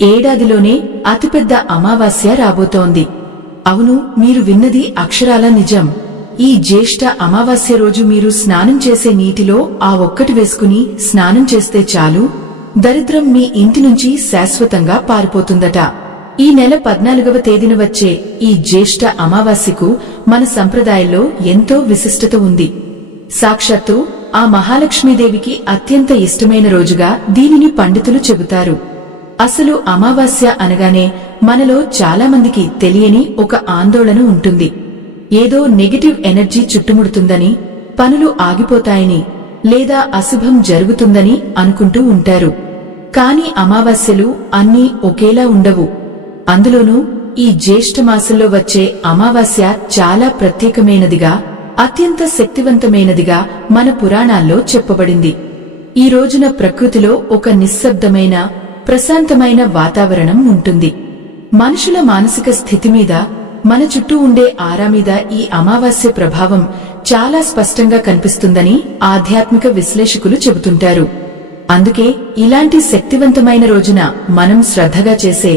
ఏడాదిలోనే అతిపెద్ద అమావాస్య రాబోతోంది. అవును, మీరు విన్నది అక్షరాల నిజం. ఈ జ్యేష్ఠ అమావాస్య రోజు మీరు స్నానం చేసే నీటిలో ఆ ఒక్కటి వేసుకుని స్నానం చేస్తే చాలు, దరిద్రం మీ ఇంటి నుంచి శాశ్వతంగా పారిపోతుందట. ఈ నెల 14వ తేదీన వచ్చే ఈ జ్యేష్ఠ అమావాస్యకు మన సంప్రదాయంలో ఎంతో విశిష్టత ఉంది. సాక్షాత్తు ఆ మహాలక్ష్మీదేవికి అత్యంత ఇష్టమైన రోజుగా దీనిని పండితులు చెబుతారు. అసలు అమావాస్య అనగానే మనలో చాలామందికి తెలియని ఒక ఆందోళన ఉంటుంది. ఏదో నెగటివ్ ఎనర్జీ చుట్టుముడుతుందని, పనులు ఆగిపోతాయని, లేదా అశుభం జరుగుతుందని అనుకుంటూ ఉంటారు. కాని అమావాస్యలు అన్నీ ఒకేలా ఉండవు. అందులోనూ ఈ జ్యేష్ఠ మాసంలో వచ్చే అమావాస్య చాలా ప్రత్యేకమైనదిగా, అత్యంత శక్తివంతమైనదిగా మన పురాణాల్లో చెప్పబడింది. ఈ రోజున ప్రకృతిలో ఒక నిశ్శబ్దమైన, ప్రశాంతమైన వాతావరణం ఉంటుంది. మనుషుల మానసిక స్థితి మీద, మన చుట్టూ ఉండే ఆరా మీద ఈ అమావాస్య ప్రభావం చాలా స్పష్టంగా కనిపిస్తుందని ఆధ్యాత్మిక విశ్లేషకులు చెబుతుంటారు. అందుకే ఇలాంటి శక్తివంతమైన రోజున మనం శ్రద్ధగా చేసే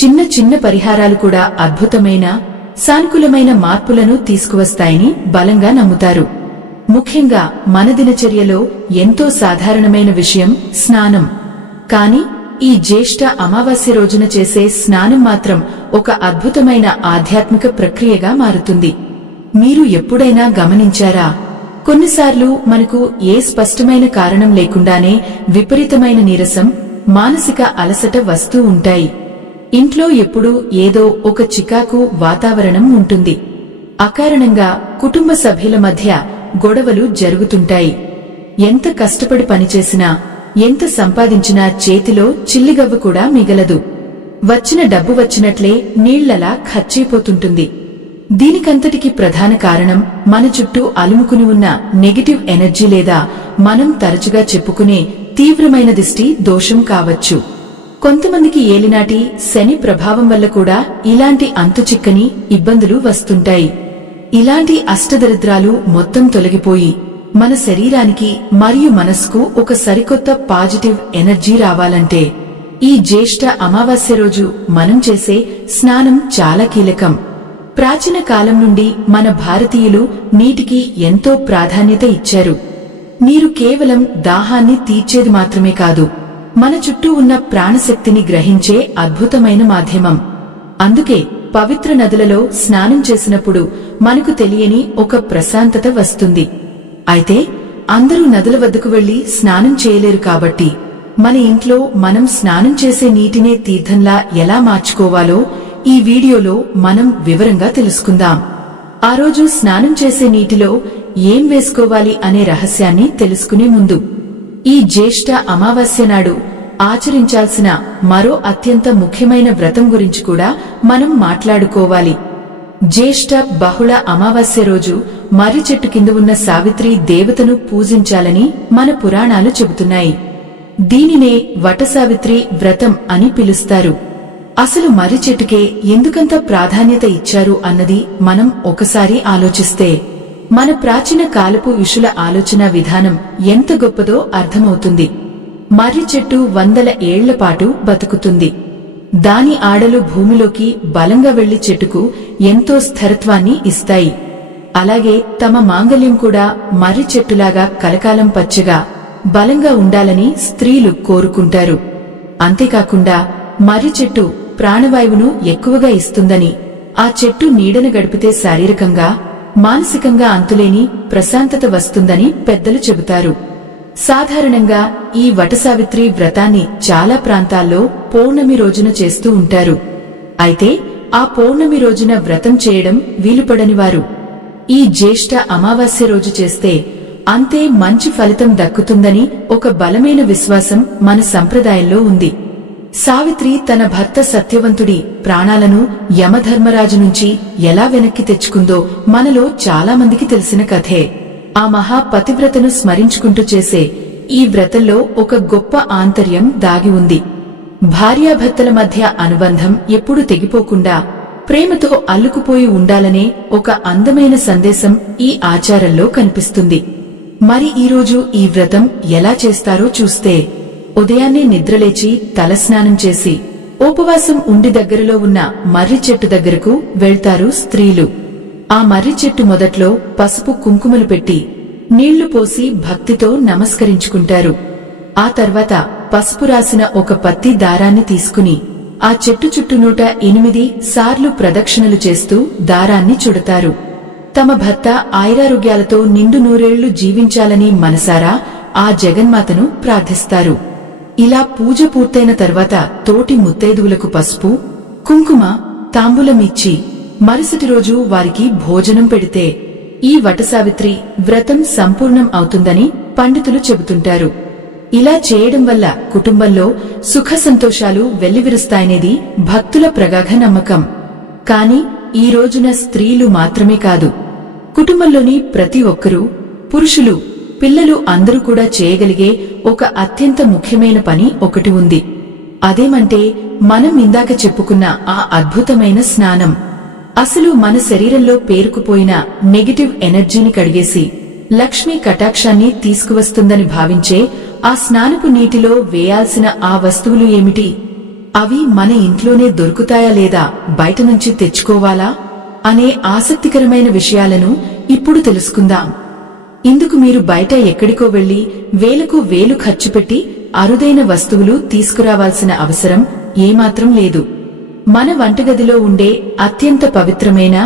చిన్న చిన్న పరిహారాలు కూడా అద్భుతమైన, సానుకూలమైన మార్పులను తీసుకువస్తాయని బలంగా నమ్ముతారు. ముఖ్యంగా మన దినచర్యలో ఎంతో సాధారణమైన విషయం స్నానం. కాని ఈ జ్యేష్ఠ అమావాస్య రోజున చేసే స్నానం మాత్రం ఒక అద్భుతమైన ఆధ్యాత్మిక ప్రక్రియగా మారుతుంది. మీరు ఎప్పుడైనా గమనించారా? కొన్నిసార్లు మనకు ఏ స్పష్టమైన కారణం లేకుండానే విపరీతమైన నీరసం, మానసిక అలసట వస్తూ ఉంటాయి. ఇంట్లో ఎప్పుడూ ఏదో ఒక చికాకు వాతావరణం ఉంటుంది. అకారణంగా కుటుంబ సభ్యుల మధ్య గొడవలు జరుగుతుంటాయి. ఎంత కష్టపడి పనిచేసినా, ఎంత సంపాదించినా చేతిలో చిల్లిగవ్వ కూడా మిగలదు. వచ్చిన డబ్బు వచ్చినట్లే నీళ్లలా ఖర్చయిపోతుంటుంది. దీనికంతటికి ప్రధాన కారణం మన చుట్టూ అలుముకుని ఉన్న నెగటివ్ ఎనర్జీ లేదా మనం తరచుగా చెప్పుకునే తీవ్రమైన దిష్టి దోషం కావచ్చు. కొంతమందికి ఏలినాటి శని ప్రభావం వల్ల కూడా ఇలాంటి అంతుచిక్కని ఇబ్బందులు వస్తుంటాయి. ఇలాంటి అష్టదరిద్రాలు మొత్తం తొలగిపోయి మన శరీరానికి మరియు మనస్సుకు ఒక సరికొత్త పాజిటివ్ ఎనర్జీ రావాలంటే ఈ జ్యేష్ఠ అమావాస్య రోజు మనం చేసే స్నానం చాలా కీలకం. ప్రాచీన కాలం నుండి మన భారతీయులు నీటికి ఎంతో ప్రాధాన్యత ఇచ్చారు. నీరు కేవలం దాహాన్ని తీర్చేది మాత్రమే కాదు, మన చుట్టూ ఉన్న ప్రాణశక్తిని గ్రహించే అద్భుతమైన మాధ్యమం. అందుకే పవిత్ర నదులలో స్నానం చేసినప్పుడు మనకు తెలియని ఒక ప్రశాంతత వస్తుంది. అయితే అందరూ నదుల వద్దకు వెళ్లి స్నానం చేయలేరు కాబట్టి మన ఇంట్లో మనం స్నానం చేసే నీటినే తీర్థంలా ఎలా మార్చుకోవాలో ఈ వీడియోలో మనం వివరంగా తెలుసుకుందాం. ఆ రోజు స్నానం చేసే నీటిలో ఏం వేసుకోవాలి అనే రహస్యాన్ని తెలుసుకునే ముందు ఈ జ్యేష్ఠ అమావాస్య నాడు ఆచరించాల్సిన మరో అత్యంత ముఖ్యమైన వ్రతం గురించి కూడా మనం మాట్లాడుకోవాలి. జ్యేష్ఠ బహుళ అమావాస్య రోజు మర్రి చెట్టు కింద ఉన్న సావిత్రి దేవతను పూజించాలని మన పురాణాలు చెబుతున్నాయి. దీనినే వటసావిత్రి వ్రతం అని పిలుస్తారు. అసలు మర్రి చెట్టుకే ఎందుకంత ప్రాధాన్యత ఇచ్చారు అన్నది మనం ఒకసారి ఆలోచిస్తే మన ప్రాచీన కాలపు ఋషుల ఆలోచన విధానం ఎంత గొప్పదో అర్థమవుతుంది. మర్రి చెట్టు వందల ఏళ్లపాటు బతుకుతుంది. దాని ఆడలు భూమిలోకి బలంగా వెళ్లి చెట్టుకు ఎంతో స్థిరత్వాన్ని ఇస్తాయి. అలాగే తమ మాంగల్యం కూడా మర్రి చెట్టులాగా కలకాలం పచ్చగా, బలంగా ఉండాలని స్త్రీలు కోరుకుంటారు. అంతేకాకుండా మర్రి చెట్టు ప్రాణవాయువును ఎక్కువగా ఇస్తుందని, ఆ చెట్టు నీడను గడిపితే శారీరకంగా, మానసికంగా అంతులేని ప్రశాంతత వస్తుందని పెద్దలు చెబుతారు. సాధారణంగా ఈ వటసావిత్రి వ్రతాన్ని చాలా ప్రాంతాల్లో పౌర్ణమి రోజున చేస్తూ ఉంటారు. అయితే ఆ పౌర్ణమి రోజున వ్రతం చేయడం వీలుపడనివారు ఈ జ్యేష్ఠ అమావాస్య రోజు చేస్తే అంతే మంచి ఫలితం దక్కుతుందని ఒక బలమైన విశ్వాసం మన సంప్రదాయంలో ఉంది. సావిత్రి తన భర్త సత్యవంతుడి ప్రాణాలను యమధర్మరాజు నుంచి ఎలా వెనక్కి తెచ్చుకుందో మనలో చాలా మందికి తెలిసిన కథే. ఆ మహాపతివ్రతను స్మరించుకుంటూ చేసే ఈ వ్రతంలో ఒక గొప్ప ఆంతర్యం దాగి ఉంది. భార్యాభర్తల మధ్య అనుబంధం ఎప్పుడూ తెగిపోకుండా ప్రేమతో అల్లుకుపోయి ఉండాలనే ఒక అందమైన సందేశం ఈ ఆచారంలో కనిపిస్తుంది. మరి ఈరోజు ఈ వ్రతం ఎలా చేస్తారో చూస్తే ఉదయాన్నే నిద్రలేచి తలస్నానం చేసి ఉపవాసం ఉండి దగ్గరలో ఉన్న మర్రి చెట్టు దగ్గరకు వెళ్తారు స్త్రీలు. ఆ మర్రి చెట్టు మొదట్లో పసుపు కుంకుమలు పెట్టి నీళ్లు పోసి భక్తితో నమస్కరించుకుంటారు. ఆ తర్వాత పసుపు రాసిన ఒక పత్తి దారాన్ని తీసుకుని ఆ చెట్టు చుట్టూ 108 సార్లు ప్రదక్షిణలు చేస్తూ దారాన్ని చుడతారు. తమ భర్త ఆయురారోగ్యాలతో నిండు నూరేళ్లు జీవించాలని మనసారా ఆ జగన్మాతను ప్రార్థిస్తారు. ఇలా పూజ పూర్తయిన తర్వాత తోటి ముత్తైదువులకు పసుపు, కుంకుమ, తాంబూలం ఇచ్చి మరుసటి రోజు వారికి భోజనం పెడితే ఈ వటసావిత్రి వ్రతం సంపూర్ణం అవుతుందని పండితులు చెబుతుంటారు. ఇలా చేయడం వల్ల కుటుంబంలో సుఖ సంతోషాలు వెల్లివిరుస్తాయనేది భక్తుల ప్రగాఢ నమ్మకం. కాని ఈ రోజున స్త్రీలు మాత్రమే కాదు, కుటుంబంలోని ప్రతి ఒక్కరూ, పురుషులు, పిల్లలు అందరూ కూడా చేయగలిగే ఒక అత్యంత ముఖ్యమైన పని ఒకటి ఉంది. అదేమంటే మనం ఇందాక చెప్పుకున్న ఆ అద్భుతమైన స్నానం. అసలు మన శరీరంలో పేరుకుపోయిన నెగటివ్ ఎనర్జీని కడిగేసి లక్ష్మీ కటాక్షాన్ని తీసుకువస్తుందని భావించే ఆ స్నానపు నీటిలో వేయాల్సిన ఆ వస్తువులు ఏమిటి? అవి మన ఇంట్లోనే దొరుకుతాయా లేదా బయట నుంచి తెచ్చుకోవాలా అనే ఆసక్తికరమైన విషయాలను ఇప్పుడు తెలుసుకుందాం. ఇందుకు మీరు బయట ఎక్కడికో వెళ్లి వేలకు వేలు ఖర్చు పెట్టి అరుదైన వస్తువులు తీసుకురావాల్సిన అవసరం ఏమాత్రం లేదు. మన వంటగదిలో ఉండే అత్యంత పవిత్రమైన,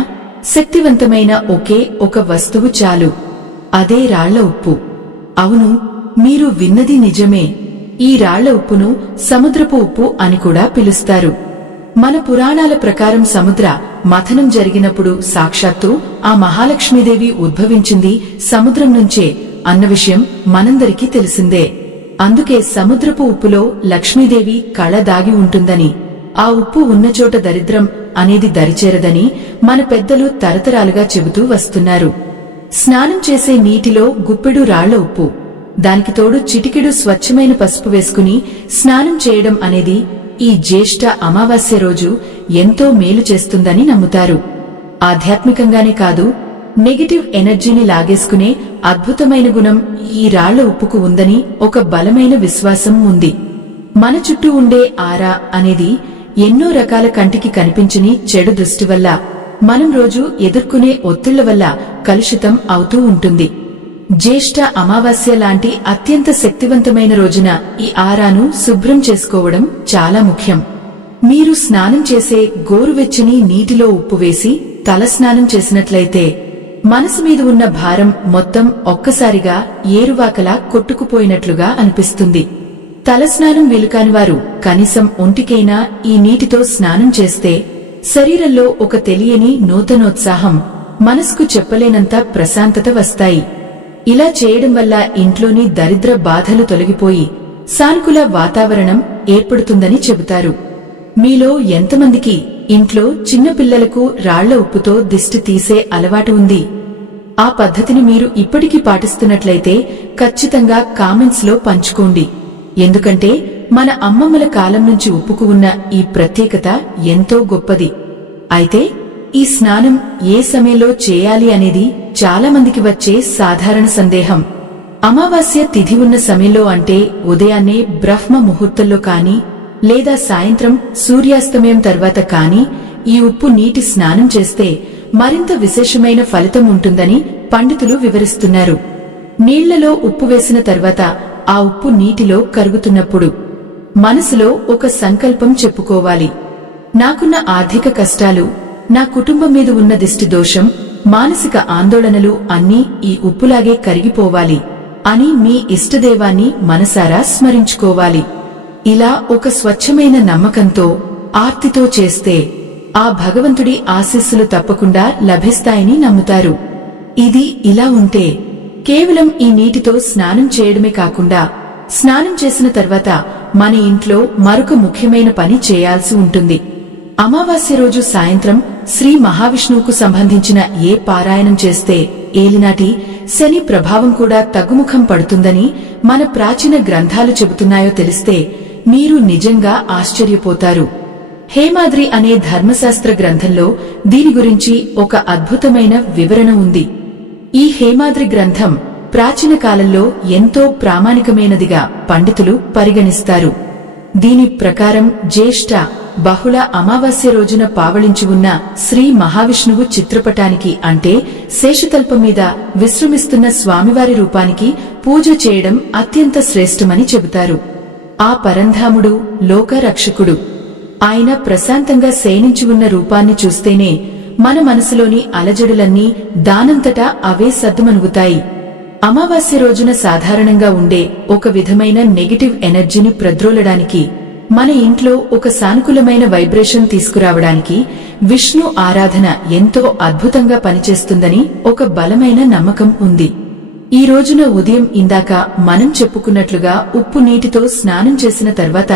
శక్తివంతమైన ఒకే ఒక వస్తువు చాలు. అదే రాళ్ల ఉప్పు. అవును, మీరు విన్నది నిజమే. ఈ రాళ్ల ఉప్పును సముద్రపు ఉప్పు అని కూడా పిలుస్తారు. మన పురాణాల ప్రకారం సముద్ర మథనం జరిగినప్పుడు సాక్షాత్తు ఆ మహాలక్ష్మీదేవి ఉద్భవించింది సముద్రం నుంచే అన్న విషయం మనందరికీ తెలిసిందే. అందుకే సముద్రపు ఉప్పులో లక్ష్మీదేవి కళ దాగి ఉంటుందని, ఆ ఉప్పు ఉన్నచోట దరిద్రం అనేది దరిచేరదని మన పెద్దలు తరతరాలుగా చెబుతూ వస్తున్నారు. స్నానం చేసే నీటిలో గుప్పెడు రాళ్ల ఉప్పు, దానికి తోడు చిటికెడు స్వచ్ఛమైన పసుపు వేసుకుని స్నానం చేయడం అనేది ఈ జ్యేష్ఠ అమావాస్య రోజు ఎంతో మేలు చేస్తుందని నమ్ముతారు. ఆధ్యాత్మికంగానే కాదు, నెగటివ్ ఎనర్జీని లాగేసుకునే అద్భుతమైన గుణం ఈ రాళ్ల ఉప్పుకు ఉందని ఒక బలమైన విశ్వాసం ఉంది. మన చుట్టూ ఉండే ఆరా అనేది ఎన్నో రకాల కంటికి కనిపించని చెడు దృష్టి వల్ల, మనం రోజు ఎదుర్కొనే ఒత్తిళ్ల వల్ల కలుషితం అవుతూ ఉంటుంది. జ్యేష్ఠ అమావాస్య లాంటి అత్యంత శక్తివంతమైన రోజున ఈ ఆరాను శుభ్రం చేసుకోవడం చాలా ముఖ్యం. మీరు స్నానం చేసే గోరువెచ్చని నీటిలో ఉప్పు వేసి తల స్నానం చేసినట్లయితే మనసు మీద ఉన్న భారం మొత్తం ఒక్కసారిగా ఏరువాకలా కొట్టుకుపోయినట్లుగా అనిపిస్తుంది. తలస్నానం వీలుకాని వారు కనీసం ఒంటికైనా ఈ నీటితో స్నానం చేస్తే శరీరంలో ఒక తెలియని నూతనోత్సాహం, మనసుకు చెప్పలేనంత ప్రశాంతత వస్తాయి. ఇలా చేయడం వల్ల ఇంట్లోని దరిద్ర బాధలు తొలగిపోయి సానుకూల వాతావరణం ఏర్పడుతుందని చెబుతారు. మీలో ఎంతమందికి ఇంట్లో చిన్నపిల్లలకు రాళ్ల ఉప్పుతో దిష్టి తీసే అలవాటు ఉంది? ఆ పద్ధతిని మీరు ఇప్పటికీ పాటిస్తున్నట్లయితే ఖచ్చితంగా కామెంట్స్ లో పంచుకోండి. ఎందుకంటే మన అమ్మమ్మల కాలం నుంచి ఉప్పుకు ఉన్న ఈ ప్రత్యేకత ఎంతో గొప్పది. అయితే ఈ స్నానం ఏ సమయంలో చేయాలి అనేది చాలా మందికి వచ్చే సాధారణ సందేహం. అమావాస్య తిథి ఉన్న సమయంలో, అంటే ఉదయాన్నే బ్రహ్మ ముహూర్తంలో కాని లేదా సాయంత్రం సూర్యాస్తమయం తర్వాత కాని ఈ ఉప్పు నీటి స్నానం చేస్తే మరింత విశేషమైన ఫలితం ఉంటుందని పండితులు వివరిస్తున్నారు. నీళ్లలో ఉప్పు వేసిన తర్వాత ఆ ఉప్పు నీటిలో కరుగుతున్నప్పుడు మనసులో ఒక సంకల్పం చెప్పుకోవాలి. నాకున్న ఆర్థిక కష్టాలు, నా కుటుంబం మీద ఉన్న దిష్టి దోషం, మానసిక ఆందోళనలు అన్నీ ఈ ఉప్పులాగే కరిగిపోవాలి అని మీ ఇష్టదేవాన్ని మనసారా స్మరించుకోవాలి. ఇలా ఒక స్వచ్ఛమైన నమ్మకంతో, ఆర్తితో చేస్తే ఆ భగవంతుడి ఆశీస్సులు తప్పకుండా లభిస్తాయని నమ్ముతారు. ఇది ఇలా ఉంటే కేవలం ఈ నీటితో స్నానం చేయడమే కాకుండా, స్నానం చేసిన తర్వాత మన ఇంట్లో మరొక ముఖ్యమైన పని చేయాల్సి ఉంటుంది. అమావాస్య రోజు సాయంత్రం శ్రీ మహావిష్ణువుకు సంబంధించిన ఏ పారాయణం చేస్తే ఏలినాటి శని ప్రభావం కూడా తగ్గుముఖం పడుతుందని మన ప్రాచీన గ్రంథాలు చెబుతున్నాయో తెలిస్తే మీరు నిజంగా ఆశ్చర్యపోతారు. హేమాద్రి అనే ధర్మశాస్త్ర గ్రంథంలో దీని గురించి ఒక అద్భుతమైన వివరణ ఉంది. ఈ హేమాద్రి గ్రంథం ప్రాచీన కాలంలో ఎంతో ప్రామాణికమైనదిగా పండితులు పరిగణిస్తారు. దీని ప్రకారం జ్యేష్ఠ బహుళ అమావాస్య రోజున పావళించి ఉన్న శ్రీ మహావిష్ణువు చిత్రపటానికి అంటే శేషతల్పం మీద విశ్రమిస్తున్న స్వామివారి రూపానికి పూజ చేయడం అత్యంత శ్రేష్టమని చెబుతారు. ఆ పరంధాముడు లోకరక్షకుడు. ఆయన ప్రశాంతంగా శయనించి ఉన్న రూపాన్ని చూస్తేనే మన మనసులోని అలజడులన్నీ దానంతటా అవే సద్దుమణుగుతాయి. అమావాస్య రోజున సాధారణంగా ఉండే ఒక విధమైన నెగటివ్ ఎనర్జీని ప్రద్రోలడానికి, మన ఇంట్లో ఒక సానుకూలమైన వైబ్రేషన్ తీసుకురావడానికి విష్ణు ఆరాధన ఎంతో అద్భుతంగా పనిచేస్తుందని ఒక బలమైన నమ్మకం ఉంది. ఈ రోజున ఉదయం ఇందాక మనం చెప్పుకున్నట్లుగా ఉప్పు నీటితో స్నానం చేసిన తర్వాత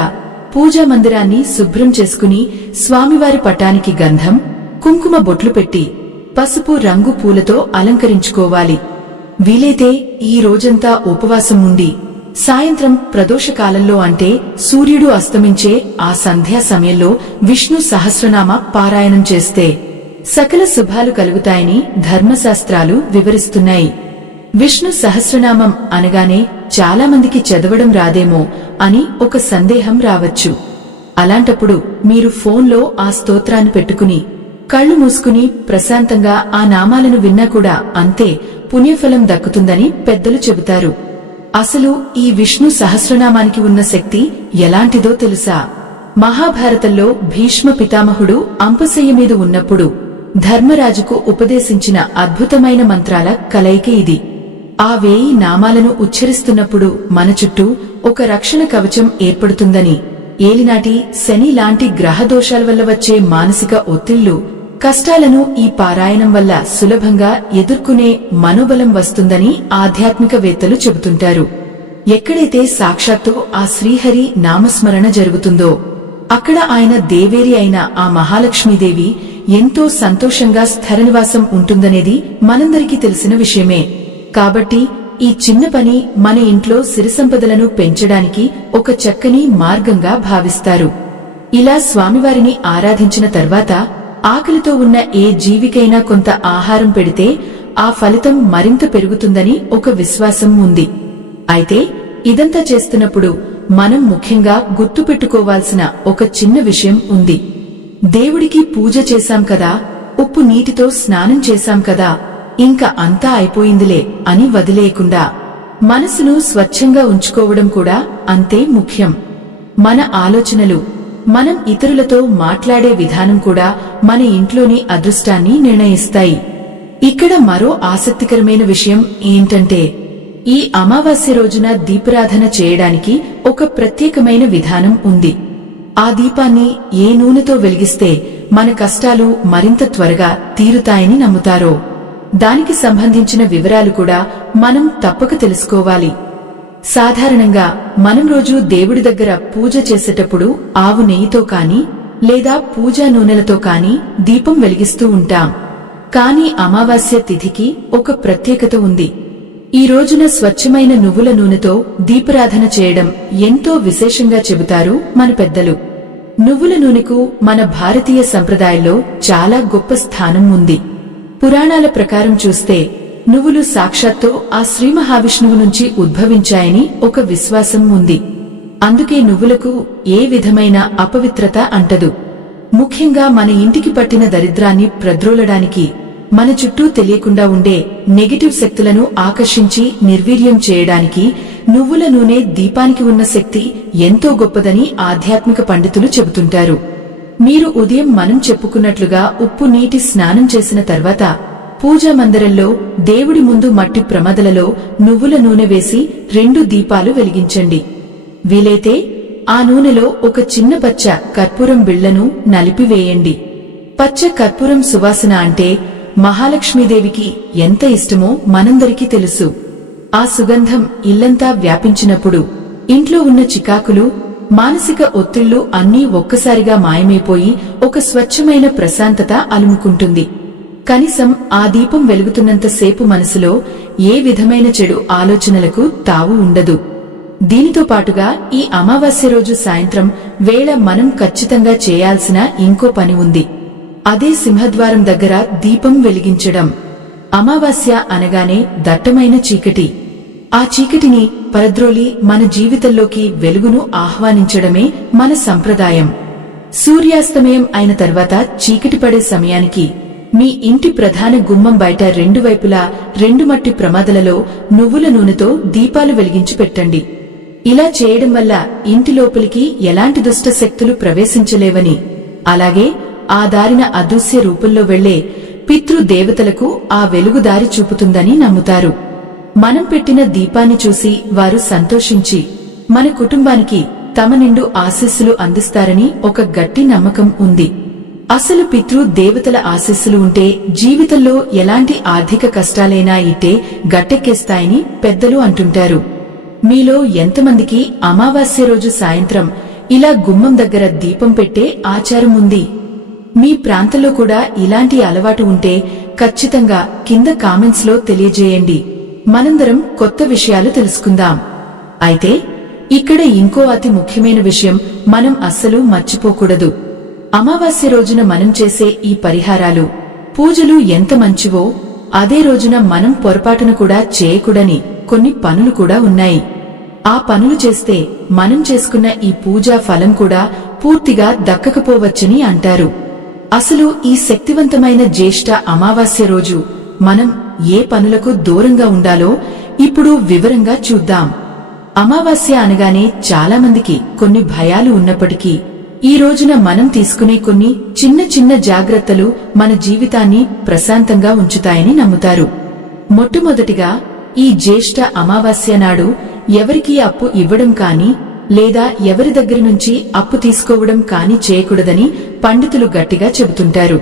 పూజా మందిరాన్ని శుభ్రం చేసుకుని స్వామివారి పటానికి గంధం, కుంకుమ బొట్లు పెట్టి పసుపు రంగు పూలతో అలంకరించుకోవాలి. వీలైతే ఈ రోజంతా ఉపవాసం ఉండి సాయంత్రం ప్రదోషకాలంలో అంటే సూర్యుడు అస్తమించే ఆ సంధ్యా సమయంలో విష్ణు సహస్రనామ పారాయణం చేస్తే సకల శుభాలు కలుగుతాయని ధర్మశాస్త్రాలు వివరిస్తున్నాయి. విష్ణు సహస్రనామం అనగానే చాలా మందికి చదవడం రాదేమో అని ఒక సందేహం రావచ్చు. అలాంటప్పుడు మీరు ఫోన్లో ఆ స్తోత్రాన్ని పెట్టుకుని కళ్లు మూసుకుని ప్రశాంతంగా ఆ నామాలను విన్నా కూడా అంతే పుణ్యఫలం దక్కుతుందని పెద్దలు చెబుతారు. అసలు ఈ విష్ణు సహస్రనామానికి ఉన్న శక్తి ఎలాంటిదో తెలుసా? మహాభారతంలో భీష్మ పితామహుడు అంపశయ్య మీద ఉన్నప్పుడు ధర్మరాజుకు ఉపదేశించిన అద్భుతమైన మంత్రాల కలయిక ఇది. ఆ 1000 నామాలను ఉచ్చరిస్తున్నప్పుడు మన చుట్టూ ఒక రక్షణ కవచం ఏర్పడుతుందని, ఏలినాటి శని లాంటి గ్రహదోషాల వల్ల వచ్చే మానసిక ఒత్తిళ్లు, కష్టాలను ఈ పారాయణం వల్ల సులభంగా ఎదుర్కొనే మనోబలం వస్తుందని ఆధ్యాత్మికవేత్తలు చెబుతుంటారు. ఎక్కడైతే సాక్షాత్తు ఆ శ్రీహరి నామస్మరణ జరుగుతుందో అక్కడ ఆయన దేవేరి అయిన ఆ మహాలక్ష్మీదేవి ఎంతో సంతోషంగా స్థిరనివాసం ఉంటుందనేది మనందరికీ తెలిసిన విషయమే. కాబట్టి ఈ చిన్న పని మన ఇంట్లో సిరిసంపదలను పెంచడానికి ఒక చక్కని మార్గంగా భావిస్తారు. ఇలా స్వామివారిని ఆరాధించిన తర్వాత ఆకలితో ఉన్న ఏ జీవికైనా కొంత ఆహారం పెడితే ఆ ఫలితం మరింత పెరుగుతుందని ఒక విశ్వాసం ఉంది. అయితే ఇదంతా చేస్తున్నప్పుడు మనం ముఖ్యంగా గుర్తుపెట్టుకోవాల్సిన ఒక చిన్న విషయం ఉంది. దేవుడికి పూజ చేశాం కదా, ఉప్పు నీటితో స్నానం చేశాం కదా, ఇంకా అంతా అయిపోయిందిలే అని వదిలేయకుండా మనసును స్వచ్ఛంగా ఉంచుకోవడం కూడా అంతే ముఖ్యం. మన ఆలోచనలు, మనం ఇతరులతో మాట్లాడే విధానం కూడా మన ఇంట్లోని అదృష్టాన్ని నిర్ణయిస్తాయి. ఇక్కడ మరో ఆసక్తికరమైన విషయం ఏంటంటే, ఈ అమావాస్య రోజున దీపారాధన చేయడానికి ఒక ప్రత్యేకమైన విధానం ఉంది. ఆ దీపాన్ని ఏ నూనెతో వెలిగిస్తే మన కష్టాలు మరింత త్వరగా తీరుతాయని నమ్ముతారో దానికి సంబంధించిన వివరాలు కూడా మనం తప్పక తెలుసుకోవాలి. సాధారణంగా మనం రోజూ దేవుడి దగ్గర పూజ చేసేటప్పుడు ఆవు నెయ్యితో కాని లేదా పూజా నూనెలతో కాని దీపం వెలిగిస్తూ ఉంటాం. కాని అమావాస్య తిథికి ఒక ప్రత్యేకత ఉంది. ఈ రోజున స్వచ్ఛమైన నువ్వుల నూనెతో దీపారాధన చేయడం ఎంతో విశేషంగా చెబుతారు మన పెద్దలు. నువ్వుల నూనెకు మన భారతీయ సంప్రదాయంలో చాలా గొప్ప స్థానం ఉంది. పురాణాల ప్రకారం చూస్తే నువ్వులు సాక్షాత్తు ఆ శ్రీ మహావిష్ణువు నుంచి ఉద్భవించాయని ఒక విశ్వాసం ఉంది. అందుకే నువ్వులకు ఏ విధమైన అపవిత్రత అంటదు. ముఖ్యంగా మన ఇంటికి పట్టిన దరిద్రాన్ని ప్రద్రోలడానికి, మన చుట్టూ తెలియకుండా ఉండే నెగటివ్ శక్తులను ఆకర్షించి నిర్వీర్యం చేయడానికి నువ్వుల నూనె దీపానికి ఉన్న శక్తి ఎంతో గొప్పదని ఆధ్యాత్మిక పండితులు చెబుతుంటారు. మీరు ఉదయం మనం చెప్పుకున్నట్లుగా ఉప్పు నీటి స్నానం చేసిన తర్వాత పూజా మందిరంలో దేవుడి ముందు మట్టి ప్రమదలలో నువ్వుల నూనె వేసి 2 దీపాలు వెలిగించండి. వీలైతే ఆ నూనెలో ఒక చిన్న పచ్చ కర్పూరం బిళ్లను నలిపివేయండి. పచ్చ కర్పూరం సువాసన అంటే మహాలక్ష్మీదేవికి ఎంత ఇష్టమో మనందరికీ తెలుసు. ఆ సుగంధం ఇల్లంతా వ్యాపించినప్పుడు ఇంట్లో ఉన్న చికాకులు, మానసిక ఒత్తిళ్లు అన్నీ ఒక్కసారిగా మాయమైపోయి ఒక స్వచ్ఛమైన ప్రశాంతత అలుముకుంటుంది. కనీసం ఆ దీపం వెలుగుతున్నంతసేపు మనసులో ఏ విధమైన చెడు ఆలోచనలకు తావు ఉండదు. దీనితో పాటుగా ఈ అమావాస్య రోజు సాయంత్రం వేళ మనం ఖచ్చితంగా చేయాల్సిన ఇంకో పని ఉంది. అదే సింహద్వారం దగ్గర దీపం వెలిగించడం. అమావాస్య అనగానే దట్టమైన చీకటి. ఆ చీకటిని పరద్రోలి మన జీవితంలోకి వెలుగును ఆహ్వానించడమే మన సంప్రదాయం. సూర్యాస్తమయం అయిన తర్వాత చీకటి పడే సమయానికి మీ ఇంటి ప్రధాన గుమ్మం బయట రెండు వైపులా 2 మట్టి ప్రమాదలలో నువ్వుల నూనెతో దీపాలు వెలిగించి పెట్టండి. ఇలా చేయడం వల్ల ఇంటి లోపలికి ఎలాంటి దుష్ట శక్తులు ప్రవేశించలేవని, అలాగే ఆ దారిన అదృశ్య రూపంలో వెళ్లే పితృదేవతలకు ఆ వెలుగు దారి చూపుతుందని నమ్ముతారు. మనం పెట్టిన దీపాన్ని చూసి వారు సంతోషించి మన కుటుంబానికి తమ నిండు ఆశీస్సులు అందిస్తారని ఒక గట్టి నమ్మకం ఉంది. అసలు పితృదేవతల ఆశీస్సులు ఉంటే జీవితంలో ఎలాంటి ఆర్థిక కష్టాలైనా ఇట్టే గట్టెక్కేస్తాయని పెద్దలు అంటుంటారు. మీలో ఎంతమందికి అమావాస్య రోజు సాయంత్రం ఇలా గుమ్మం దగ్గర దీపం పెట్టే ఆచారం ఉంది? మీ ప్రాంతంలో కూడా ఇలాంటి అలవాటు ఉంటే ఖచ్చితంగా కింద కామెంట్స్ లో తెలియజేయండి. మనందరం కొత్త విషయాలు తెలుసుకుందాం. అయితే ఇక్కడ ఇంకో అతి ముఖ్యమైన విషయం మనం అస్సలు మర్చిపోకూడదు. అమావాస్య రోజున మనం చేసే ఈ పరిహారాలు, పూజలు ఎంత మంచివో అదే రోజున మనం పొరపాటున కూడా చేయకూడని కొన్ని పనులు కూడా ఉన్నాయి. ఆ పనులు చేస్తే మనం చేసుకున్న ఈ పూజా ఫలం కూడా పూర్తిగా దక్కకపోవచ్చని అంటారు. అసలు ఈ శక్తివంతమైన జ్యేష్ఠ అమావాస్య రోజు మనం ఏ పనులకు దూరంగా ఉండాలో ఇప్పుడు వివరంగా చూద్దాం. అమావాస్య అనగానే చాలా మందికి కొన్ని భయాలు ఉన్నప్పటికీ ఈ రోజున మనం తీసుకునే కొన్ని చిన్న చిన్న జాగ్రత్తలు మన జీవితాన్ని ప్రశాంతంగా ఉంచుతాయని నమ్ముతారు. మొట్టమొదటిగా ఈ జ్యేష్ఠ అమావాస్య నాడు ఎవరికీ అప్పు ఇవ్వడం కానీ లేదా ఎవరి దగ్గర నుంచి అప్పు తీసుకోవడం కానీ చేయకూడదని పండితులు గట్టిగా చెబుతుంటారు.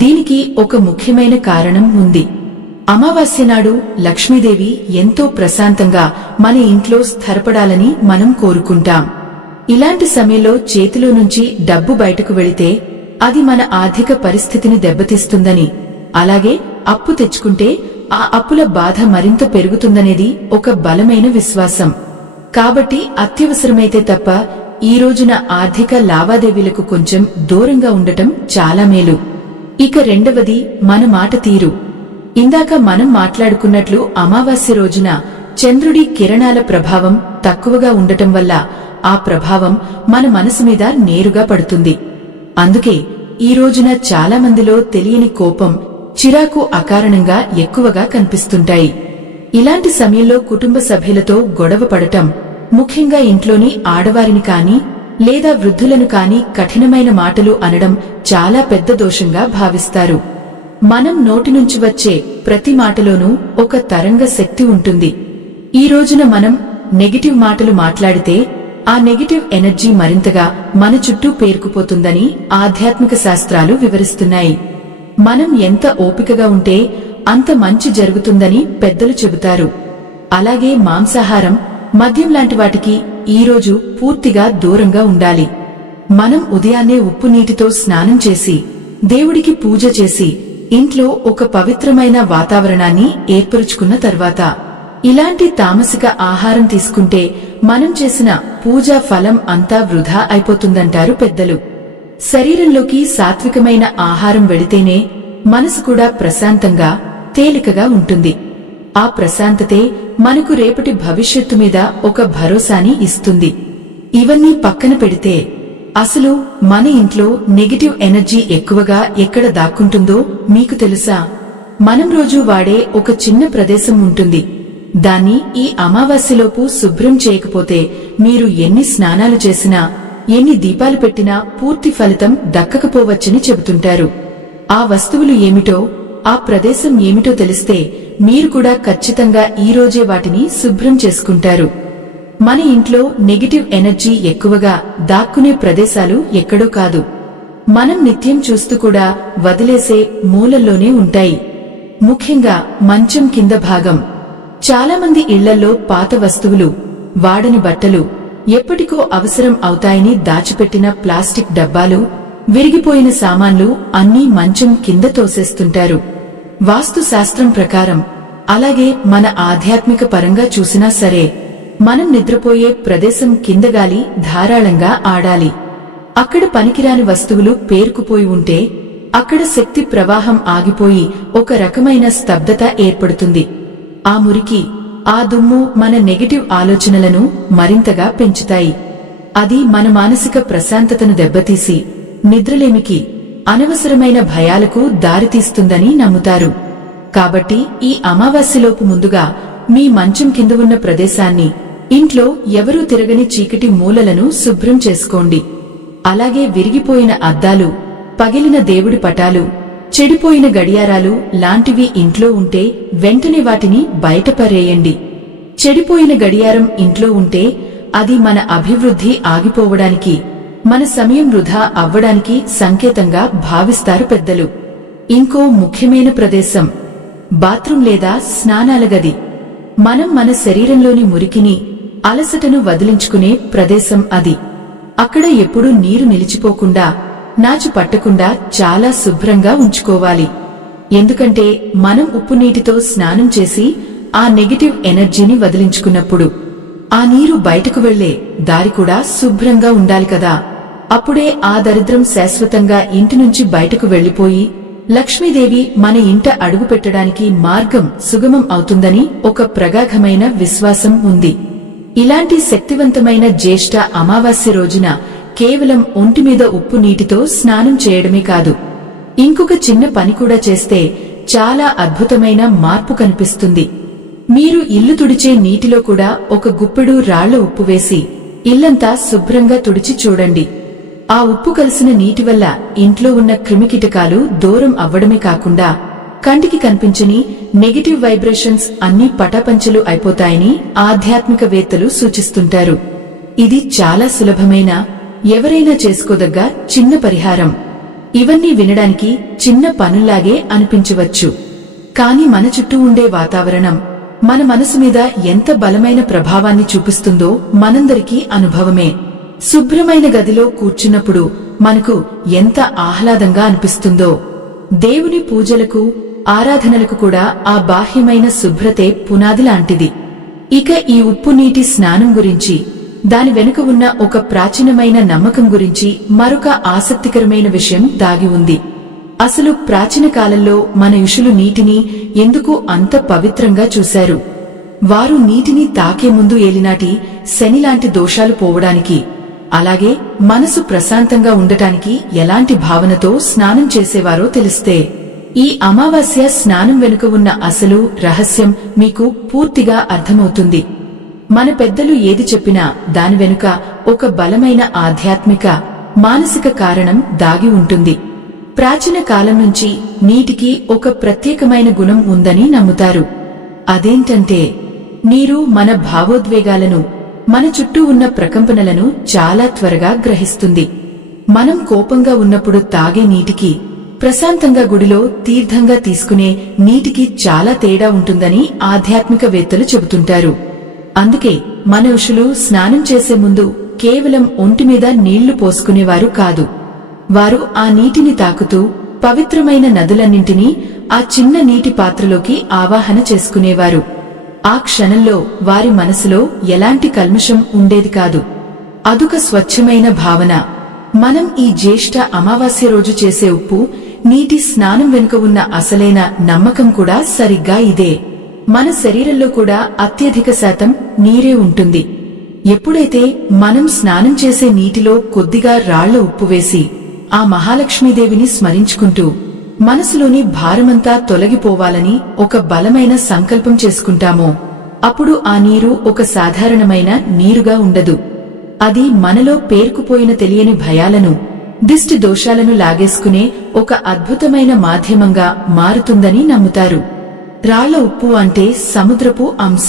దీనికి ఒక ముఖ్యమైన కారణం ఉంది. అమావాస్య నాడు లక్ష్మీదేవి ఎంతో ప్రశాంతంగా మన ఇంట్లో స్థిరపడాలని మనం కోరుకుంటాం. ఇలాంటి సమయంలో చేతిలో నుంచి డబ్బు బయటకు వెళితే అది మన ఆర్థిక పరిస్థితిని దెబ్బతీస్తుందని, అలాగే అప్పు తెచ్చుకుంటే ఆ అప్పుల బాధ మరింత పెరుగుతుందనేది ఒక బలమైన విశ్వాసం. కాబట్టి అత్యవసరమైతే తప్ప ఈ రోజున ఆర్థిక లావాదేవీలకు కొంచెం దూరంగా ఉండటం చాలా మేలు. ఇక రెండవది మన మాట తీరు. ఇందాక మనం మాట్లాడుకున్నట్లు అమావాస్య రోజున చంద్రుడి కిరణాల ప్రభావం తక్కువగా ఉండటం వల్ల ఆ ప్రభావం మన మనసు మీద నేరుగా పడుతుంది. అందుకే ఈ రోజున చాలా మందిలో తెలియని కోపం, చిరాకు అకారణంగా ఎక్కువగా కనిపిస్తుంటాయి. ఇలాంటి సమయంలో కుటుంబ సభ్యులతో గొడవ పడటం, ముఖ్యంగా ఇంట్లోని ఆడవారిని కాని లేదా వృద్ధులను కాని కఠినమైన మాటలు అనడం చాలా పెద్ద దోషంగా భావిస్తారు. మనం నోటి నుంచి వచ్చే ప్రతి మాటలోనూ ఒక తరంగ శక్తి ఉంటుంది. ఈ రోజున మనం నెగటివ్ మాటలు మాట్లాడితే ఆ నెగటివ్ ఎనర్జీ మరింతగా మన చుట్టూ పేరుకుపోతుందని ఆధ్యాత్మిక శాస్త్రాలు వివరిస్తున్నాయి. మనం ఎంత ఓపికగా ఉంటే అంత మంచి జరుగుతుందని పెద్దలు చెబుతారు. అలాగే మాంసాహారం, మద్యం లాంటి వాటికి ఈరోజు పూర్తిగా దూరంగా ఉండాలి. మనం ఉదయాన్నే ఉప్పు నీటితో స్నానం చేసి దేవుడికి పూజ చేసి ఇంట్లో ఒక పవిత్రమైన వాతావరణాన్ని ఏర్పరుచుకున్న తర్వాత ఇలాంటి తామసిక ఆహారం తీసుకుంటే మనం చేసిన పూజా ఫలం అంతా వృధా అయిపోతుందంటారు పెద్దలు. శరీరంలోకి సాత్వికమైన ఆహారం వెళితేనే మనసు కూడా ప్రశాంతంగా, తేలికగా ఉంటుంది. ఆ ప్రశాంతతే మనకు రేపటి భవిష్యత్తు మీద ఒక భరోసాని ఇస్తుంది. ఇవన్నీ పక్కన పెడితే అసలు మన ఇంట్లో నెగటివ్ ఎనర్జీ ఎక్కువగా ఎక్కడ దాక్కుంటుందో మీకు తెలుసా? మనం రోజూ వాడే ఒక చిన్న ప్రదేశం ఉంటుంది. దాన్ని ఈ అమావాస్యలోపు శుభ్రం చేయకపోతే మీరు ఎన్ని స్నానాలు చేసినా, ఎన్ని దీపాలు పెట్టినా పూర్తి ఫలితం దక్కకపోవచ్చని చెబుతుంటారు. ఆ వస్తువులు ఏమిటో, ఆ ప్రదేశం ఏమిటో తెలిస్తే మీరు కూడా ఖచ్చితంగా ఈ రోజే వాటిని శుభ్రం చేసుకుంటారు. మన ఇంట్లో నెగటివ్ ఎనర్జీ ఎక్కువగా దాక్కునే ప్రదేశాలు ఎక్కడో కాదు, మనం నిత్యం చూస్తూ కూడా వదిలేసే మూలల్లోనే ఉంటాయి. ముఖ్యంగా మంచం కింద భాగం. చాలా మంది ఇళ్లలో పాత వస్తువులు, వాడని బట్టలు, ఎప్పటికో అవసరం అవుతాయని దాచిపెట్టిన ప్లాస్టిక్ డబ్బాలు, విరిగిపోయిన సామాన్లు అన్నీ మంచం కింద తోసేస్తుంటారు. వాస్తు శాస్త్రం ప్రకారం, అలాగే మన ఆధ్యాత్మిక పరంగా చూసినా సరే, మనం నిద్రపోయే ప్రదేశం కింద గాలి ధారాళంగా ఆడాలి. అక్కడ పనికిరాని వస్తువులు పేరుకుపోయి ఉంటే అక్కడ శక్తి ప్రవాహం ఆగిపోయి ఒక రకమైన స్తబ్దత ఏర్పడుతుంది. ఆ మురికి, ఆ దుమ్ము మన నెగటివ్ ఆలోచనలను మరింతగా పెంచుతాయి. అది మన మానసిక ప్రశాంతతను దెబ్బతీసి నిద్రలేమికి, అనవసరమైన భయాలకు దారితీస్తుందని నమ్ముతారు. కాబట్టి ఈ అమావాస్యలోపు ముందుగా మీ మంచం కింద ఉన్న ప్రదేశాన్ని, ఇంట్లో ఎవరూ తిరగని చీకటి మూలలను శుభ్రం చేసుకోండి. అలాగే విరిగిపోయిన అద్దాలు, పగిలిన దేవుడి పటాలు, చెడిపోయిన గడియారాలు లాంటివి ఇంట్లో ఉంటే వెంటనే వాటిని బయటపరేయండి. చెడిపోయిన గడియారం ఇంట్లో ఉంటే అది మన అభివృద్ధి ఆగిపోవడానికి, మన సమయం వృధా అవ్వడానికి సంకేతంగా భావిస్తారు పెద్దలు. ఇంకో ముఖ్యమైన ప్రదేశం బాత్రూం లేదా స్నానాల గది. మనం మన శరీరంలోని మురికిని, అలసటను వదిలించుకునే ప్రదేశం అది. అక్కడ ఎప్పుడూ నీరు నిలిచిపోకుండా, నాచు పట్టకుండా చాలా శుభ్రంగా ఉంచుకోవాలి. ఎందుకంటే మనం ఉప్పు నీటితో స్నానం చేసి ఆ నెగటివ్ ఎనర్జీని వదిలించుకున్నప్పుడు ఆ నీరు బయటకు వెళ్లే దారి కూడా శుభ్రంగా ఉండాలి కదా. అప్పుడే ఆ దరిద్రం శాశ్వతంగా ఇంటి నుంచి బయటకు వెళ్లిపోయి లక్ష్మీదేవి మన ఇంట అడుగు పెట్టడానికి మార్గం సుగమం అవుతుందని ఒక ప్రగాఢమైన విశ్వాసం ఉంది. ఇలాంటి శక్తివంతమైన జ్యేష్ఠ అమావాస్య రోజున కేవలం ఒంటిమీద ఉప్పు నీటితో స్నానం చేయడమే కాదు, ఇంకొక చిన్న పని కూడా చేస్తే చాలా అద్భుతమైన మార్పు కనిపిస్తుంది. మీరు ఇల్లు తుడిచే నీటిలో కూడా ఒక గుప్పెడు రాళ్ల ఉప్పు వేసి ఇల్లంతా శుభ్రంగా తుడిచి చూడండి. ఆ ఉప్పు కలిసిన నీటి వల్ల ఇంట్లో ఉన్న క్రిమికీటకాలు దూరం అవ్వడమే కాకుండా కంటికి కనిపించని నెగటివ్ వైబ్రేషన్స్ అన్నీ పటాపంచలు అయిపోతాయని ఆధ్యాత్మికవేత్తలు సూచిస్తుంటారు. ఇది చాలా సులభమైన, ఎవరైనా చేసుకోదగ్గ చిన్న పరిహారం. ఇవన్నీ వినడానికి చిన్న పనుల్లాగే అనిపించవచ్చు, కాని మన చుట్టూ ఉండే వాతావరణం మన మనసు మీద ఎంత బలమైన ప్రభావాన్ని చూపిస్తుందో మనందరికీ అనుభవమే. శుభ్రమైన గదిలో కూర్చున్నప్పుడు మనకు ఎంత ఆహ్లాదంగా అనిపిస్తుందో, దేవుని పూజలకు, ఆరాధనలకు కూడా ఆ బాహ్యమైన శుభ్రతే పునాది లాంటిది. ఇక ఈ ఉప్పు నీటి స్నానం గురించి, దాని వెనుక ఉన్న ఒక ప్రాచీనమైన నమ్మకం గురించి మరొక ఆసక్తికరమైన విషయం దాగి ఉంది. అసలు ప్రాచీన కాలంలో మన ఋషులు నీటిని ఎందుకు అంత పవిత్రంగా చూశారు? వారు నీటిని తాకే ముందు ఏలినాటి శనిలాంటి దోషాలు పోవడానికి, అలాగే మనసు ప్రశాంతంగా ఉండటానికి ఎలాంటి భావనతో స్నానం చేసేవారో తెలిస్తే ఈ అమావాస్య స్నానం వెనుక ఉన్న అసలు రహస్యం మీకు పూర్తిగా అర్థమవుతుంది. మన పెద్దలు ఏది చెప్పినా దాని వెనుక ఒక బలమైన ఆధ్యాత్మిక, మానసిక కారణం దాగి ఉంటుంది. ప్రాచీన కాలం నుంచి నీటికి ఒక ప్రత్యేకమైన గుణం ఉందని నమ్ముతారు. అదేంటంటే నీరు మన భావోద్వేగాలను, మన చుట్టూ ఉన్న ప్రకంపనలను చాలా త్వరగా గ్రహిస్తుంది. మనం కోపంగా ఉన్నప్పుడు తాగే నీటికి, ప్రశాంతంగా గుడిలో తీర్థంగా తీసుకునే నీటికి చాలా తేడా ఉంటుందని ఆధ్యాత్మికవేత్తలు చెబుతుంటారు. అందుకే మన ఋషులు స్నానం చేసే ముందు కేవలం ఒంటిమీద నీళ్లు పోసుకునేవారు కాదు. వారు ఆ నీటిని తాకుతూ పవిత్రమైన నదులన్నింటినీ ఆ చిన్న నీటి పాత్రలోకి ఆవాహన చేసుకునేవారు. ఆ క్షణంలో వారి మనసులో ఎలాంటి కల్మషం ఉండేది కాదు. అదొక స్వచ్ఛమైన భావన. మనం ఈ జ్యేష్ఠ అమావాస్య రోజు చేసే ఉప్పు నీటి స్నానం వెనుక ఉన్న అసలైన నమ్మకం కూడా సరిగ్గా ఇదే. మన శరీరంలో కూడా అత్యధిక శాతం నీరే ఉంటుంది. ఎప్పుడైతే మనం స్నానం చేసే నీటిలో కొద్దిగా రాళ్ల ఉప్పు వేసి ఆ మహాలక్ష్మీదేవిని స్మరించుకుంటూ మనసులోని భారమంతా తొలగిపోవాలని ఒక బలమైన సంకల్పం చేసుకుంటామో, అప్పుడు ఆ నీరు ఒక సాధారణమైన నీరుగా ఉండదు. అది మనలో పేరుకుపోయిన తెలియని భయాలను, దిష్టి దోషాలను లాగేసుకునే ఒక అద్భుతమైన మాధ్యమంగా మారుతుందని నమ్ముతారు. రాళ్ల ఉప్పు అంటే సముద్రపు అంశ.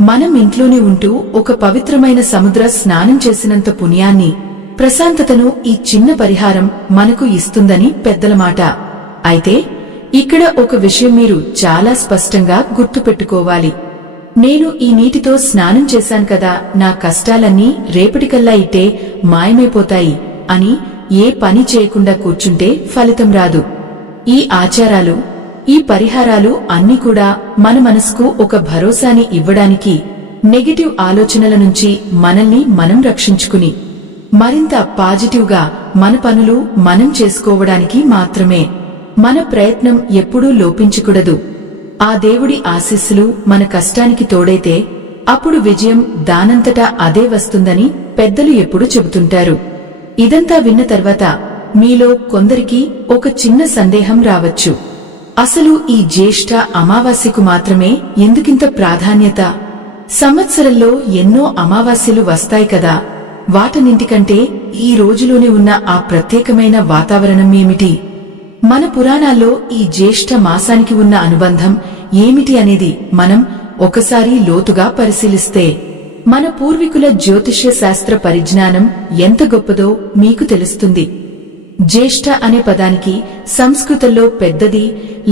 మనం ఇంట్లోనే ఉంటూ ఒక పవిత్రమైన సముద్ర స్నానం చేసినంత పుణ్యాన్ని, ప్రశాంతతను ఈ చిన్న పరిహారం మనకు ఇస్తుందని పెద్దల మాట. అయితే ఇక్కడ ఒక విషయం మీరు చాలా స్పష్టంగా గుర్తుపెట్టుకోవాలి. నేను ఈ నీటితో స్నానం చేశాను కదా, నా కష్టాలన్నీ రేపటికల్లా ఇట్టే మాయమైపోతాయి అని ఏ పని చేయకుండా కూర్చుంటే ఫలితం రాదు. ఈ ఆచారాలు, ఈ పరిహారాలు అన్నీ కూడా మన మనసుకు ఒక భరోసాని ఇవ్వడానికి, నెగటివ్ ఆలోచనల నుంచి మనల్ని మనం రక్షించుకుని మరింత పాజిటివ్గా మన పనులు మనం చేసుకోవడానికి మాత్రమే. మన ప్రయత్నం ఎప్పుడూ లోపించకూడదు. ఆ దేవుడి ఆశీస్సులు మన కష్టానికి తోడైతే అప్పుడు విజయం దానంతటా అదే వస్తుందని పెద్దలు ఎప్పుడూ చెబుతుంటారు. ఇదంతా విన్న తర్వాత మీలో కొందరికి ఒక చిన్న సందేహం రావచ్చు. అసలు ఈ జ్యేష్ఠ అమావాస్యకు మాత్రమే ఎందుకింత ప్రాధాన్యత? సంవత్సరంలో ఎన్నో అమావాస్యలు వస్తాయి కదా, వాటన్నింటికంటే ఈ రోజులోనే ఉన్న ఆ ప్రత్యేకమైన వాతావరణం ఏమిటి? మన పురాణాల్లో ఈ జ్యేష్ఠ మాసానికి ఉన్న అనుబంధం ఏమిటి అనేది మనం ఒకసారి లోతుగా పరిశీలిస్తే మన పూర్వీకుల జ్యోతిష్య శాస్త్ర పరిజ్ఞానం ఎంత గొప్పదో మీకు తెలుస్తుంది. జ్యేష్ఠ అనే పదానికి సంస్కృతంలో పెద్దది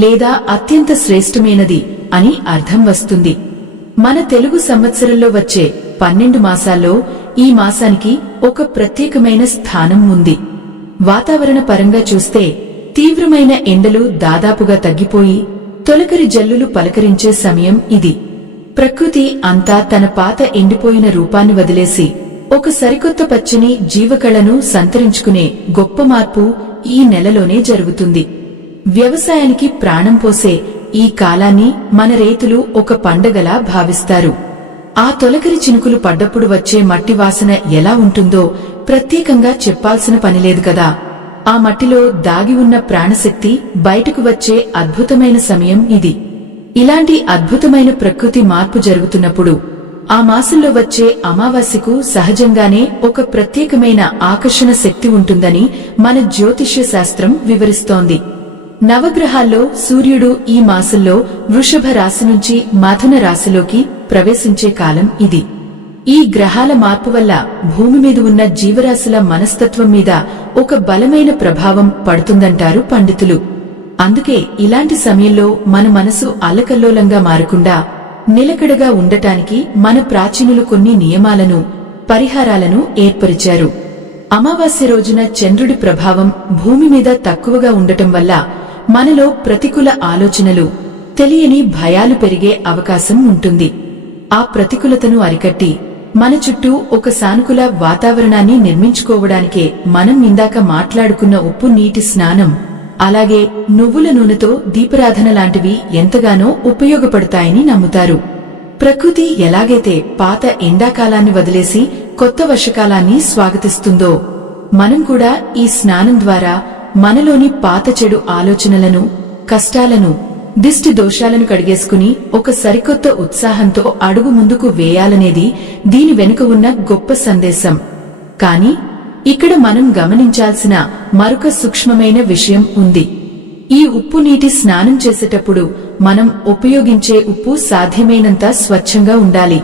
లేదా అత్యంత శ్రేష్టమైనది అని అర్థం వస్తుంది. మన తెలుగు సంవత్సరంలో వచ్చే 12 మాసాల్లో ఈ మాసానికి ఒక ప్రత్యేకమైన స్థానం ఉంది. వాతావరణ పరంగా చూస్తే తీవ్రమైన ఎండలు దాదాపుగా తగ్గిపోయి తొలకరి జల్లులు పలకరించే సమయం ఇది. ప్రకృతి అంతా తన పాత ఎండిపోయిన రూపాన్ని వదిలేసి ఒక సరికొత్త పచ్చని జీవకళను సంతరించుకునే గొప్ప మార్పు ఈ నెలలోనే జరుగుతుంది. వ్యవసాయానికి ప్రాణం పోసే ఈ కాలాన్ని మన రైతులు ఒక పండగలా భావిస్తారు. ఆ తొలకరి చినుకులు పడ్డప్పుడు వచ్చే మట్టి వాసన ఎలా ఉంటుందో ప్రత్యేకంగా చెప్పాల్సిన పనిలేదు కదా. ఆ మట్టిలో దాగి ఉన్న ప్రాణశక్తి బయటకు వచ్చే అద్భుతమైన సమయం ఇది. ఇలాంటి అద్భుతమైన ప్రకృతి మార్పు జరుగుతున్నప్పుడు ఆ మాసంలో వచ్చే అమావాస్యకు సహజంగానే ఒక ప్రత్యేకమైన ఆకర్షణ శక్తి ఉంటుందని మన జ్యోతిష్య శాస్త్రం వివరిస్తోంది. నవగ్రహాల్లో సూర్యుడు ఈ మాసంలో వృషభ రాశి నుంచి మథున రాశిలోకి ప్రవేశించే కాలం ఇది. ఈ గ్రహాల మార్పు వల్ల భూమి మీద ఉన్న జీవరాశుల మనస్తత్వం మీద ఒక బలమైన ప్రభావం పడుతుందంటారు పండితులు. అందుకే ఇలాంటి సమయంలో మన మనసు అల్లకల్లోలంగా మారకుండా నిలకడగా ఉండటానికి మన ప్రాచీనులు కొన్ని నియమాలను, పరిహారాలను ఏర్పరిచారు. అమావాస్య రోజున చంద్రుడి ప్రభావం భూమి మీద తక్కువగా ఉండటం వల్ల మనలో ప్రతికూల ఆలోచనలు, తెలియని భయాలు పెరిగే అవకాశం ఉంటుంది. ఆ ప్రతికూలతను అరికట్టి మన చుట్టూ ఒక సానుకూల వాతావరణాన్ని నిర్మించుకోవడానికే మనం ఇందాక మాట్లాడుకున్న ఉప్పు నీటి స్నానం, అలాగే నువ్వుల నూనెతో దీపారాధన లాంటివి ఎంతగానో ఉపయోగపడతాయని నమ్ముతారు. ప్రకృతి ఎలాగైతే పాత ఎండాకాలాన్ని వదిలేసి కొత్త వర్షకాలాన్ని స్వాగతిస్తుందో మనం కూడా ఈ స్నానం ద్వారా మనలోని పాత చెడు ఆలోచనలను, కష్టాలను, దిష్టి దోషాలను కడిగేసుకుని ఒక సరికొత్త ఉత్సాహంతో అడుగు ముందుకు వేయాలనేది దీని వెనుక ఉన్న గొప్ప సందేశం. కాని ఇక్కడ మనం గమనించాల్సిన మరొక సూక్ష్మమైన విషయం ఉంది. ఈ ఉప్పు నీటి స్నానం చేసేటప్పుడు మనం ఉపయోగించే ఉప్పు సాధ్యమైనంత స్వచ్ఛంగా ఉండాలి.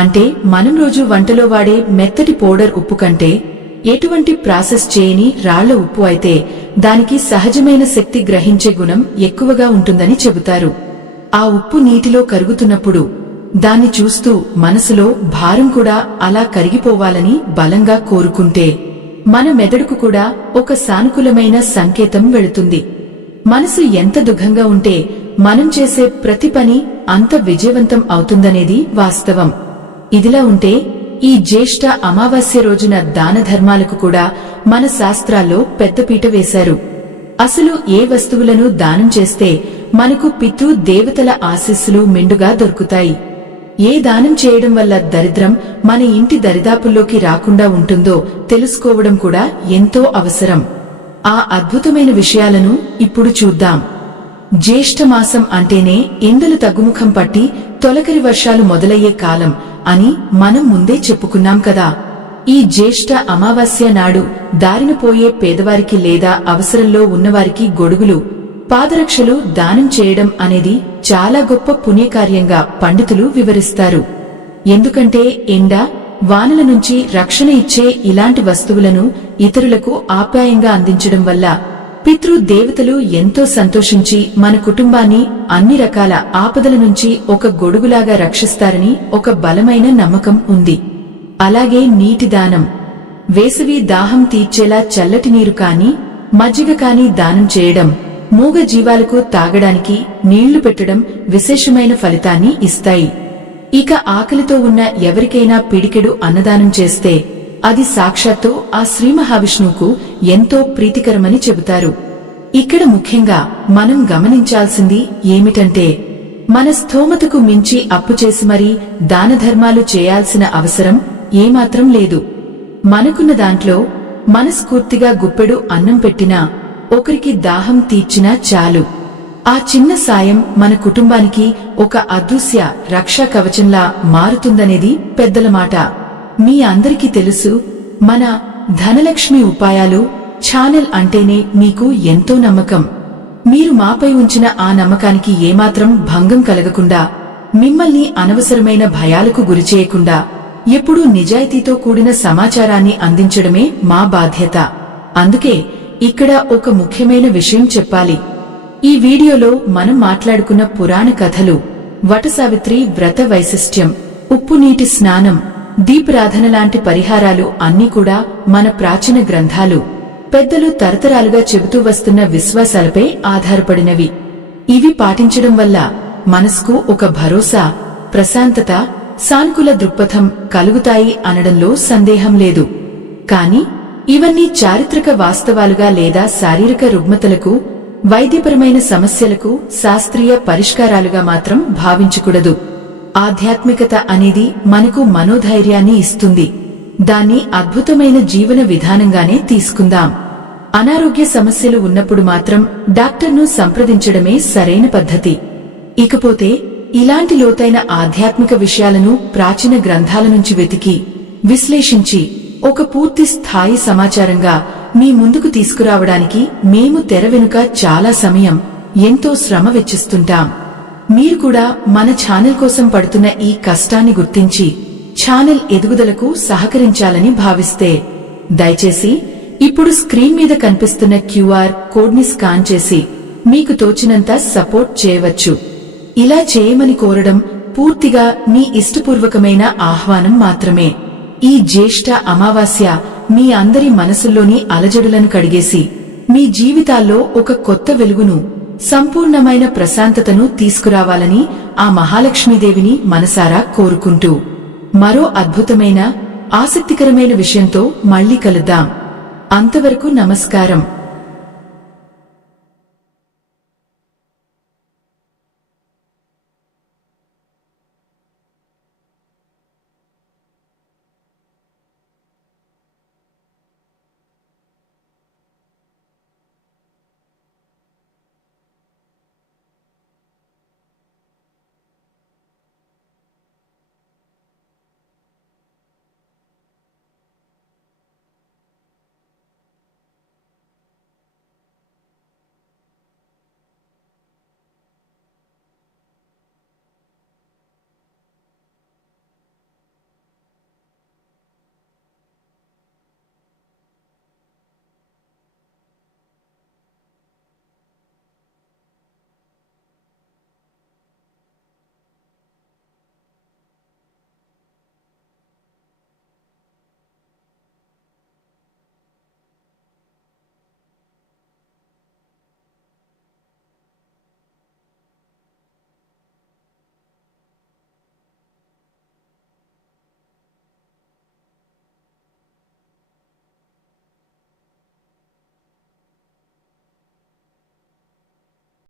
అంటే మనం రోజు వంటలో వాడే మెత్తటి పౌడర్ ఉప్పు కంటే ఎటువంటి ప్రాసెస్ చేయని రాళ్ల ఉప్పు అయితే దానికి సహజమైన శక్తి గ్రహించే గుణం ఎక్కువగా ఉంటుందని చెబుతారు. ఆ ఉప్పు నీటిలో కరుగుతున్నప్పుడు దాన్ని చూస్తూ మనసులో భారం కూడా అలా కరిగిపోవాలని బలంగా కోరుకుంటే మన మెదడుకు కూడా ఒక సానుకూలమైన సంకేతం వెళుతుంది. మనసు ఎంత దుఃఖంగా ఉంటే మనం చేసే ప్రతి పని అంత విజయవంతం అవుతుందనేది వాస్తవం. ఇదిలా ఉంటే ఈ జ్యేష్ఠ అమావాస్య రోజున దాన ధర్మాలకు కూడా మన శాస్త్రాల్లో పెద్దపీట వేశారు. అసలు ఏ వస్తువులను దానం చేస్తే మనకు పితృ దేవతల ఆశీస్సులు మెండుగా దొరుకుతాయి, ఏ దానం చేయడం వల్ల దరిద్రం మన ఇంటి దరిదాపుల్లోకి రాకుండా ఉంటుందో తెలుసుకోవడం కూడా ఎంతో అవసరం. ఆ అద్భుతమైన విషయాలను ఇప్పుడు చూద్దాం. జ్యేష్ఠమాసం అంటేనే ఎండలు తగ్గుముఖం పట్టి తొలకరి వర్షాలు మొదలయ్యే కాలం అని మనం ముందే చెప్పుకున్నాం కదా. ఈ జ్యేష్ఠ అమావాస్య నాడు దారిన పోయే పేదవారికి లేదా అవసరంలో ఉన్నవారికి గొడుగులు, పాదరక్షలు దానం చేయడం అనేది చాలా గొప్ప పుణ్యకార్యంగా పండితులు వివరిస్తారు. ఎందుకంటే ఎండ, వానల నుంచి రక్షణ ఇచ్చే ఇలాంటి వస్తువులను ఇతరులకు ఆప్యాయంగా అందించడం వల్ల పితృ దేవతలు ఎంతో సంతోషించి మన కుటుంబాన్ని అన్ని రకాల ఆపదల నుంచి ఒక గొడుగులాగా రక్షిస్తారని ఒక బలమైన నమ్మకం ఉంది. అలాగే నీటి దానం, వేసవి దాహం తీర్చేలా చల్లటి నీరు కాని, మజ్జిగ కాని దానం చేయడం, మూగ జీవాలకు తాగడానికి నీళ్లు పెట్టడం విశేషమైన ఫలితాన్ని ఇస్తాయి. ఇక ఆకలితో ఉన్న ఎవరికైనా పిడికెడు అన్నదానం చేస్తే అది సాక్షాత్తు ఆ శ్రీ మహావిష్ణువుకు ఎంతో ప్రీతికరమని చెబుతారు. ఇక్కడ ముఖ్యంగా మనం గమనించాల్సింది ఏమిటంటే మన స్థోమతకు మించి అప్పు చేసి మరీ దానధర్మాలు చేయాల్సిన అవసరం ఏమాత్రం లేదు. మనకున్న దాంట్లో మనస్ఫూర్తిగా గుప్పెడు అన్నం పెట్టినా, ఒకరికి దాహం తీర్చినా చాలు. ఆ చిన్న సాయం మన కుటుంబానికి ఒక అదృశ్య రక్షా కవచంలా మారుతుందనేది పెద్దల మాట. మీ అందరికీ తెలుసు, మన ధనలక్ష్మి ఉపాయాలు ఛానల్ అంటేనే మీకు ఎంతో నమ్మకం. మీరు మాపై ఉంచిన ఆ నమ్మకానికి ఏమాత్రం భంగం కలగకుండా, మిమ్మల్ని అనవసరమైన భయాలకు గురిచేయకుండా ఎప్పుడూ నిజాయితీతో కూడిన సమాచారాన్ని అందించడమే మా బాధ్యత. అందుకే ఇక్కడ ఒక ముఖ్యమైన విషయం చెప్పాలి. ఈ వీడియోలో మనం మాట్లాడుకున్న పురాణ కథలు, వటసావిత్రి వ్రత వైశిష్ట్యం, ఉప్పు నీటి స్నానం, దీపారాధన లాంటి పరిహారాలు అన్నీ కూడా మన ప్రాచీన గ్రంథాలు, పెద్దలు తరతరాలుగా చెబుతూ వస్తున్న విశ్వాసాలపై ఆధారపడినవి. ఇవి పాటించడం వల్ల మనసుకు ఒక భరోసా, ప్రశాంతత, సానుకూల దృక్పథం కలుగుతాయి అనడంలో సందేహం లేదు. కాని ఇవన్నీ చారిత్రక వాస్తవాలుగా లేదా శారీరక రుగ్మతలకు, వైద్యపరమైన సమస్యలకు శాస్త్రీయ పరిష్కారాలుగా మాత్రం భావించకూడదు. ఆధ్యాత్మికత అనేది మనకు మనోధైర్యాన్ని ఇస్తుంది. దాన్ని అద్భుతమైన జీవన విధానంగానే తీసుకుందాం. అనారోగ్య సమస్యలు ఉన్నప్పుడు మాత్రం డాక్టర్ను సంప్రదించడమే సరైన పద్ధతి. ఇకపోతే ఇలాంటి లోతైన ఆధ్యాత్మిక విషయాలను ప్రాచీన గ్రంథాల నుంచి వెతికి, విశ్లేషించి ఒక పూర్తి స్థాయి సమాచారంగా మీ ముందుకు తీసుకురావడానికి మేము తెర వెనుక చాలా సమయం, ఎంతో శ్రమ వెచ్చిస్తుంటాం. మీరు కూడా మన ఛానల్ కోసం పడుతున్న ఈ కష్టాన్ని గుర్తించి ఛానల్ ఎదుగుదలకు సహకరించాలని భావిస్తే దయచేసి ఇప్పుడు స్క్రీన్ మీద కనిపిస్తున్న క్యూఆర్ కోడ్ని స్కాన్ చేసి మీకు తోచినంత సపోర్ట్ చేయవచ్చు. ఇలా చేయమని కోరడం పూర్తిగా మీ ఇష్టపూర్వకమైన ఆహ్వానం మాత్రమే. ఈ జ్యేష్ఠ అమావాస్య మీ అందరి మనసుల్లోని అలజడులను కడిగేసి మీ జీవితాల్లో ఒక కొత్త వెలుగును, సంపూర్ణమైన ప్రశాంతతను తీసుకురావాలని ఆ మహాలక్ష్మీదేవిని మనసారా కోరుకుంటూ మరో అద్భుతమైన, ఆసక్తికరమైన విషయంతో మళ్లీ కలుద్దాం. అంతవరకు నమస్కారం.